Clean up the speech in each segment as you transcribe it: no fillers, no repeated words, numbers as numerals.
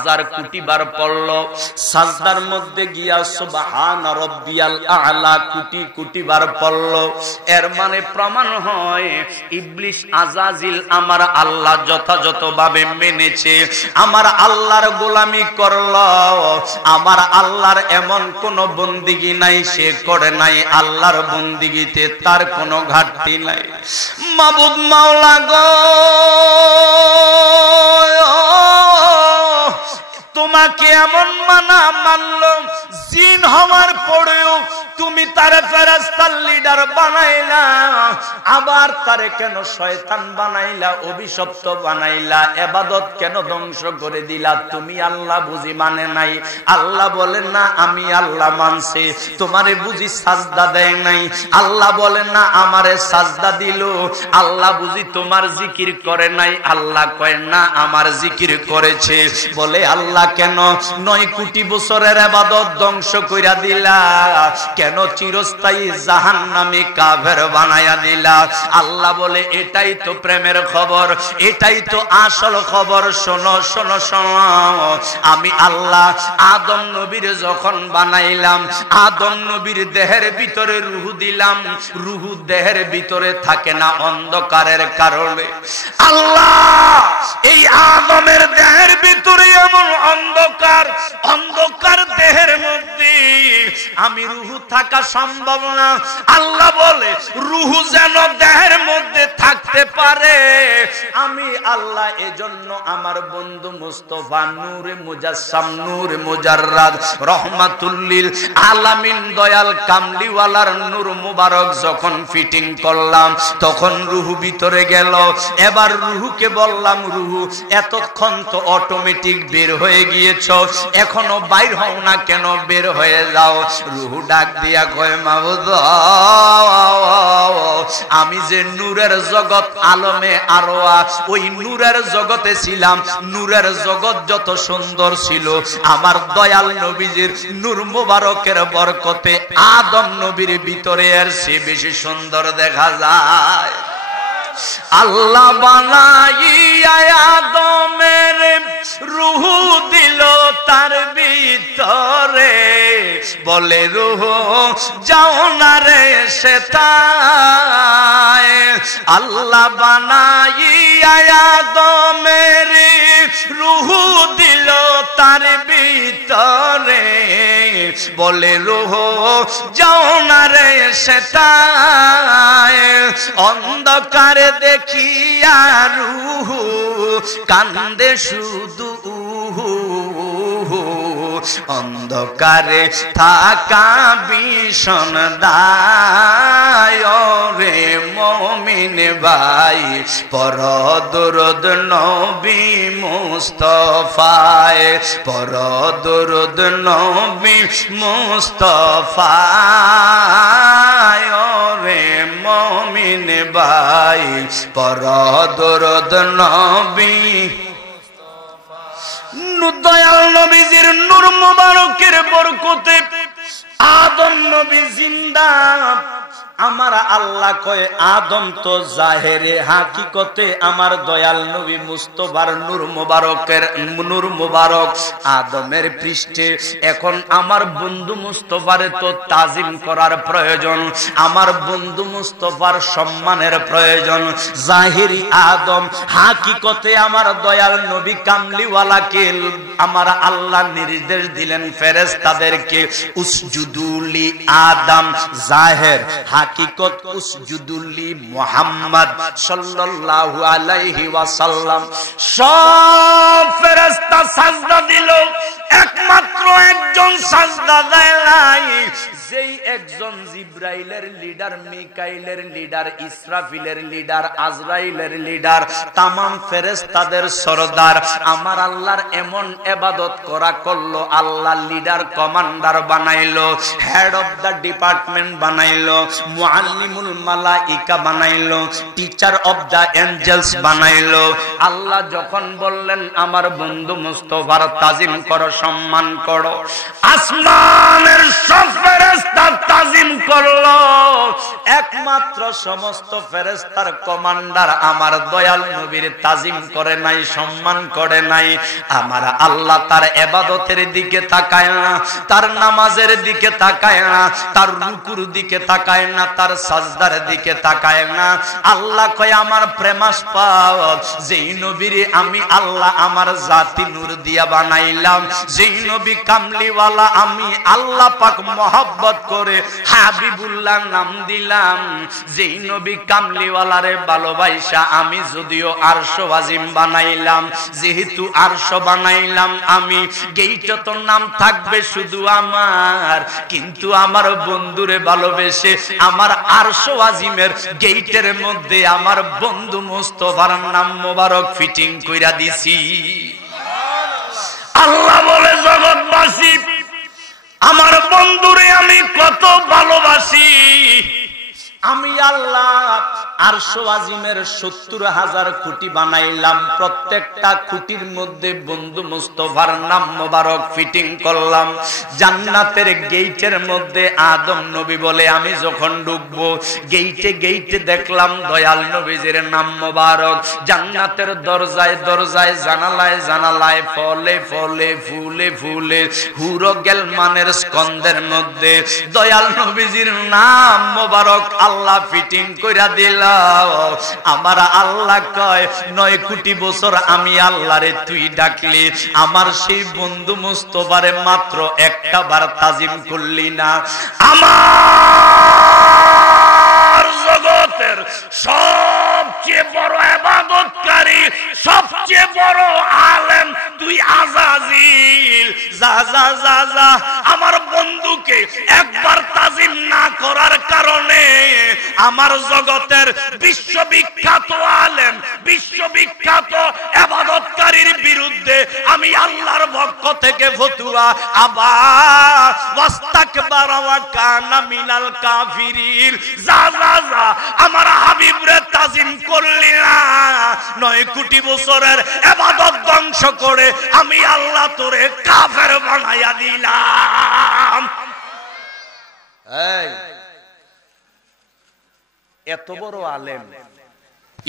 হাজার কোটি বার পড়লো, সাজদার মধ্যে গিয়া সুবহানা রাব্বিয়াল আ'লা কোটি কোটি বার পড়লো। এর মানে প্রমাণ হয় ইবলিস আজাজিল আমার আল্লাহ যথাযথভাবে মেনেছে, আমার আল্লাহর গোলামি করলো। আমার আল্লাহর এমন কোন বন্দিগি নাই সে করে নাই, আল্লাহর বন্দিগিতে তার কোনো ঘাটতি নাই। মাবুদ মাওলা গো, তোমাকে এমন মানলো, জিন হওয়ার পরেও তুমি তারে ফেরেশতার লিডার বানাইলা, আবার তারে কেন শয়তান বানাইলা, অভিশপ্ত বানাইলা, ইবাদত কেন ধ্বংস করে দিলা? তুমি আল্লাহ বুঝি মানে নাই? আল্লাহ বলেন না আমি আল্লাহ মানছি, তোমারে বুঝি সাজদা দেয় নাই? আল্লাহ বলেন না আমারে সাজদা দিল, আল্লাহ বুঝি তোমার জিকির করে নাই? আল্লাহ কয় না আমার জিকির করেছে। বলে আল্লাহ কেন 9 কোটি বছরের ইবাদত ধ্বংস কইরা দিলা? কেন চিরস্থায়ী জাহান্নামী কাফের বানায়া দিলা? আল্লাহ বলে এটাই তো প্রেমের খবর, এটাই তো আসল খবর। শোনো শোনো শোনো, আমি আল্লাহ আদম নবীর যখন বানাইলাম, আদম নবীর দেহের ভিতরে রূহ দিলাম, রূহ দেহের ভিতরে থাকে না অন্ধকারের কারণে। আল্লাহ এই আদমের দেহের ভিতরে এমন অন্ধকার, অন্ধকার দেহের মধ্যে আমি রূহ থাকা সম্ভব না। আল্লাহ বলে রূহ যেন দেহের মধ্যে থাকতে পারে, আমি আল্লাহ এজন্য আমার বন্ধু মুস্তাফা নূরে মুজাসসাম, নূরে মুজাররাদ, রহমাতুল লিল আলামিন, দয়াল কামলিওয়ালার নূর মুবারক যখন ফিটিং করলাম, তখন রূহ ভিতরে গেল। এবার রূহকে বললাম, রূহ এতক্ষণ তো অটোমেটিক বের হয়ে গিয়েছ, এখনো বাইর হও না কেন? বের হয়ে যাও। রূহ ডাক দিয়া কয় মাবুদ, আমি যে নূরের জগৎ আলমে আরওয়া, ওই নূরের জগতে ছিলাম। নূরের জগৎ যত সুন্দর ছিল, আমার দয়াল নবীজির নূর মুবারকের বরকতে আদম নবীর ভিতরে এর সে বেশি সুন্দর দেখা যায়। আল্লাহ বানাইয়া আদমের রূহ দিল তার ভিতরে, বলে রূহ যাও না রে সেটায়। আল্লাহ বানাইয়া আদমের রূহ দিল তার ভিতরে, বলে রূহ যাও না রে সেটায়। অন্ধকার দেখিয়া রূহ কান্দে শুধু, অন্ধকারে থাকা ভীষণ দায় রে মুমিন ভাই, পর দরুদ নবী মুস্তাফায়, পর দরুদ নবী মুস্তাফায় রে মুমিন ভাই, পর দরুদ নবী। দয়াল নবীজির নূর মুবারকের বরকতে আদম নবী জিন্দা। আমার আল্লাহ কয় আদম তো জাহেরে, হাকিকতে আমার দয়াল নবী মুস্তাফার নূর মুবারকের নূর মুবারক আদমের পৃষ্ঠে। এখন আমার বন্ধু মুস্তাফারে তো তাজিম করার প্রয়োজন, আমার বন্ধু মুস্তাফার সম্মানের প্রয়োজন। জাহিরি আদম, হাকিকতে আমার দয়াল নবী কামলিওয়ালাকে আমার আল্লাহ নির্দেশ দিলেন ফেরেশতাদেরকে উসজুদুলি আদম। জাহের হাকিকত উসজুদুলি মুহাম্মদ সাল্লাল্লাহু আলাইহি ওয়াসাল্লাম। সব ফেরেশতা সাজদা দিল, একমাত্র একজন সাজদা দেয় নাই, যেই একজন জিব্রাইলের লিডার, মিকাইলের লিডার, ইসরাফিলের লিডার, আজরাইলের লিডার, তামাম ফেরেশতাদের সরদার আমার আল্লাহর এমন ইবাদত করা করলো, আল্লাহ লিডার কমান্ডার বানাইলো, হেড অফ দা ডিপার্টমেন্ট বানাইলো, মুআল্লিমুল মালাইকা বানাইলো, টিচার অফ দা এঞ্জেলস বানাইলো। আল্লাহ যখন বললেন আমার বন্ধু মুস্তাফার তাজিম করো, সম্মান করো, আসমানের সব ফেরেশতা তাজিম করলো, একমাত্র সমস্ত ফেরেশতার কমান্ডার আমার দয়াল নবীর তাজিম করে নাই, সম্মান করে নাই। আমার আল্লাহ তার ইবাদতের দিকে তাকায় না, তার নামাজের দিকে তাকায় না, তার রুকুর দিকে তাকায় না, তার সাজদার দিকে তাকায় না। আল্লাহ কয় আমার প্রেমাস্পদ যেই নবীরে আমি আল্লাহ আমার জাতি নূর দিয়া বানাইলাম, যেই নবী কামলিওয়ালা আমি আল্লাহ পাক মহব্বত করে হাবিবুল্লাহ নাম দিলাম, যেই নবী কামলিওয়ালারে ভালোবাসা আমি যদিও আরশ আজিম বানাইলাম, যেহেতু আরশ বানাইলাম আমি, গেইটে তো নাম থাকবে শুধু আমার, কিন্তু আমার বন্ধুরে ভালোবেসে আমার আরশ আজিমের গেইটের মধ্যে আমার বন্ধু মুস্তাফার নাম মোবারক ফিটিং কইরা দিছি। আল্লাহ বলে জগৎবাসী আমার বন্ধুরে আমি কত ভালোবাসি, আমি আল্লাহ আরশ আজিমের ৭০,০০০ খুঁটি বানাইলাম, প্রত্যেকটা খুঁটির মধ্যে বন্ধু মুস্তাফার নাম মোবারক ফিটিং করলাম। জান্নাতের গেইটের মধ্যে আদম নবী বলে আমি যখন ঢুকবো গেইটে গেইটে দেখলাম দয়াল নবীজির নাম মোবারক। জান্নাতের দরজায় দরজায় জানালায় জানালায় ফলে ফলে ফুলে ফুলে হুরো গেলমানের স্কন্ধের মধ্যে দয়াল নবীজির নাম মোবারক আল্লাহ ফিটিং কইরা দিল। আমার আল্লাহ কয় ৯ কোটি বছর আমি আল্লাহরে তুই ডাকলি, আমার সেই বন্ধু মুস্তাফারে মাত্র একটা বার তাজিম করলি না। আমার জগতের সবচেয়ে বড় ইবাদতকারী, সবচেয়ে বড় আলেম তুই আজাজিল, যা যা যা যা আমার বন্ধুকে একবার তাজিম না করার কারণে আমার জগতের বিশ্ববিখ্যাত আলেম, বিশ্ববিখ্যাত ইবাদতকারীর বিরুদ্ধে আমি আল্লাহর পক্ষ থেকে ফতোয়া আবার ওয়াস্তাকবারা ওয়া কানা মিনাল কাফিরিন, যা যা যা আমার হাবিবরে তাজিম করলি না, ৯ কোটি বছরের ইবাদত ধ্বংস করে আমি আল্লাহ তোরে কাফের বানাইয়া দিলাম। এই এত বড় আলেম,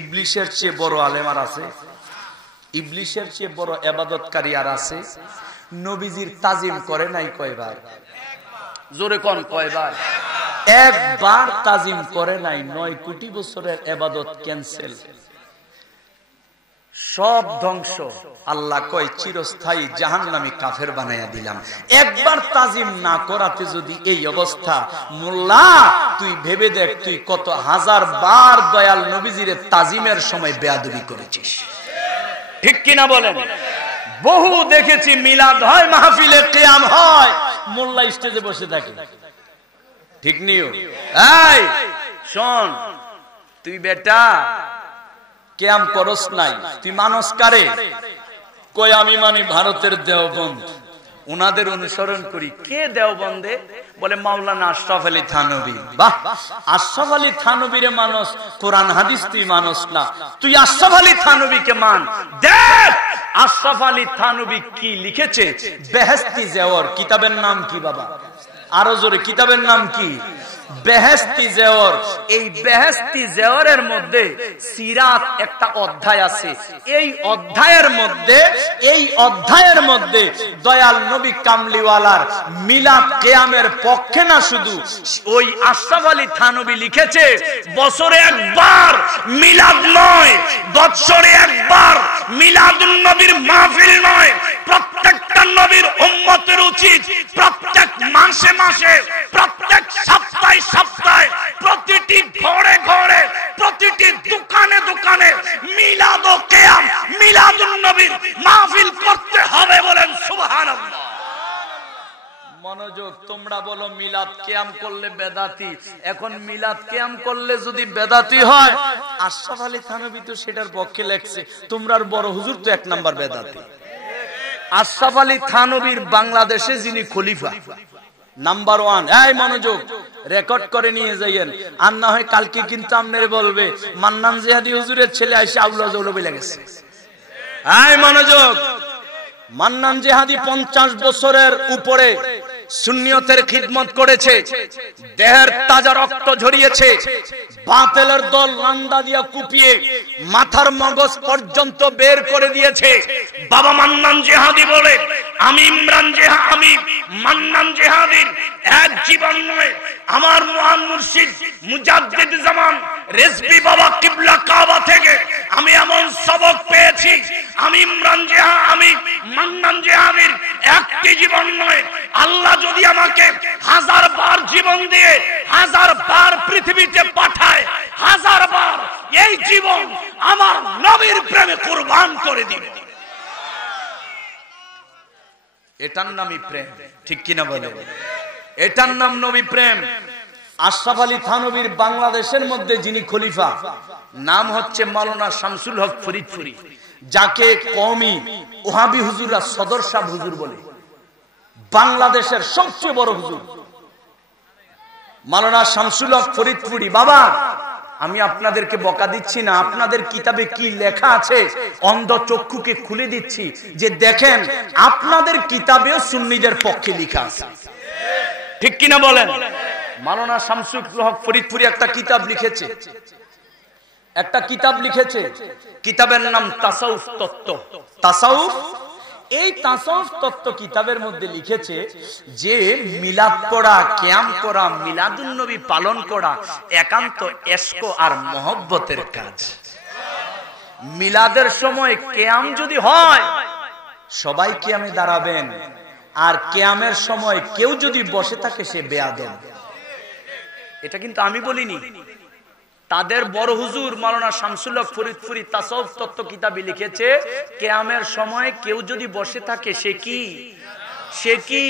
ইবলিসের চেয়ে বড় আলেম আর আছে? ইবলিসের চেয়ে বড় ইবাদতকারী আর আছে? নবীজির তাজিম করে নাই কয়বার? জোরে কোন কয়বার? একবার তাজিম করে নাই। ৯ কোটি বছরের ইবাদত ক্যান্সেল, সব ধ্বংস। আল্লাহ কয় চিরস্থায়ী জাহান্নামী কাফের বানাইয়া দিলাম। একবার তাজিম না করাতে যদি এই অবস্থা, মোল্লা তুই ভেবে দেখ তুই কত হাজার বার দয়াল নবীজির তাজিমের সময় বেয়াদবি করেছিস, ঠিক কিনা বলেন? বহু দেখেছি মিলাদ হয়, মাহফিলে কিয়াম হয়, মোল্লা স্টেজে বসে থাকে, ঠিক নিও। এই শোন, তুই বেটা কিয়াম করস নাই, তুই মানুষ কারে? কই আমি মানি ভারতের দেওবন্দ, উনাদের অনুসরণ করি। কে দেওবন্দে? বলে মাওলানা আশরাফ আলী থানভী। বাহ, আশরাফ আলী থানভীরে মানুষ, কোরআন হাদিস তুই মানুষ না, তুই আশরাফ আলী থানভীকে মান। দেখ আশরাফ আলী থানভী কি লিখেছে। বেহেশতি জেওর কিতাবের নাম কি বাবা? আরো জোরে, কিতাবের নাম কি? বেহেশতি জেওর। এই বেহেশতি জেওরের মধ্যে সিরাত একটা অধ্যায় আছে। এই অধ্যায়ের মধ্যে দয়াল নবী কামলিওয়ালার মিলাদ কিয়ামের পক্ষে না, শুধু ওই আশরাফ আলী থানভী লিখেছে বছরে একবার মিলাদ নয়, বছরে একবার মিলাদুন নবীর মাহফিল নয়, প্রত্যেকটা নবীর উম্মতের উচিত প্রত্যেক মাসে মাসে, প্রত্যেক সপ্তাহে সপ্তাহে, প্রতিটি ঘরে ঘরে, প্রতিটি দোকানে দোকানে মিলাদ ও কিয়াম, মিলাদুন নবীর মাহফিল করতে হবে। বলেন সুবহানাল্লাহ। মনোযোগ, তোমরা বলো মিলাদ কিয়াম করলে বেদাতি। এখন মিলাদ কিয়াম করলে যদি বেদাতি হয়, আশরাফ আলী থানভী তো সেটার পক্ষে লেখছে, তোমরার বড় হুজুর তো ১ নাম্বার বেদাতি। আশরাফ আলী থানভীর বাংলাদেশে যিনি খলিফা নাম্বার 1, এই মনোযোগ, রেকর্ড করে নিয়ে যাইয়েন, আর না হয় কালকে কিন্তু আপনারে বলবে মান্নান জিহাদি হুজুরের ছেলে আইসা আউলা জৌলা বলে গেছে। এই মনোযোগ, মান্নান জিহাদি 50 বছরের উপরে সুন্নিয়তের খিদমত করেছে, দেহের তাজা রক্ত ঝরিয়েছে, বাতিলের দল লান্দা দিয়া কুপিয়ে মাথার মগজ পর্যন্ত বের করে দিয়েছে। বাবা মান্নান জিহাদি বলে, আমি মান্নান জিহাদির এক জীবন নয়, আমার মহান মুর্শিদ মুজাদ্দিদ জামান রেজবি বাবা কিবলা কাবা থেকে আমি এমন সবক পেয়েছি, আমি মান্নান জিহাদির একটি জীবন নয়, আল্লাহ যদি আমাকে 1000 বার জীবন দিয়ে 1000 বার পৃথিবীতে পাঠায়, 1000 বার এই জীবন আমার নবীর প্রেমে কুরবান করে দিবে। এটার নামই প্রেম, ঠিক কিনা বলে? এটার নাম নবী প্রেম। আশরাফ আলী থানভীর বাংলাদেশের মধ্যে যিনি খলিফা, নাম হচ্ছে মাওলানা শামসুল হক ফরিদপুরি, যাকে কওমি ওহাবি হুজুররা সদর সাহ হুজুর বলে। বাংলাদেশের সবচেয়ে বড় হুজুর মাওলানা শামসুল হক ফরিদপুরি। বাবা, আমি আপনাদেরকে বকা দিচ্ছি না, আপনাদের কিতাবে কি লেখা আছে অন্ধ চক্ষুকে খুলে দিচ্ছি যে দেখেন আপনাদের কিতাবেও সুন্নিদের পক্ষে লেখা আছে, ঠিক কিনা বলেন? মাওলানা শামসুল হক ফরিদপুরি একটা কিতাব লিখেছে, কিতাবের নাম তাসাউফ তত্ত্ব। এই তাসাউফ তত্ত্ব কিতাবের মধ্যে লিখেছে যে মিলাদ পড়া, কিয়াম করা, মিলাদুন নবী পালন করা একান্ত ইশক আর মহব্বতের কাজ। মিলাদের সময় কিয়াম যদি হয় সবাই কিয়ামে দাঁড়াবেন, আর কিয়ামের সময় কেউ যদি বসে থাকে সে বেয়াদব। এটা কিন্তু আমি বলিনি, তাদের বড় হুজুর মাওলানা শামসুল হক ফরিদপুরি তাসাউফ তত্ত্ব কিতাবে লিখেছে, কিয়ামের সময় কেউ যদি বসে থাকে সে কি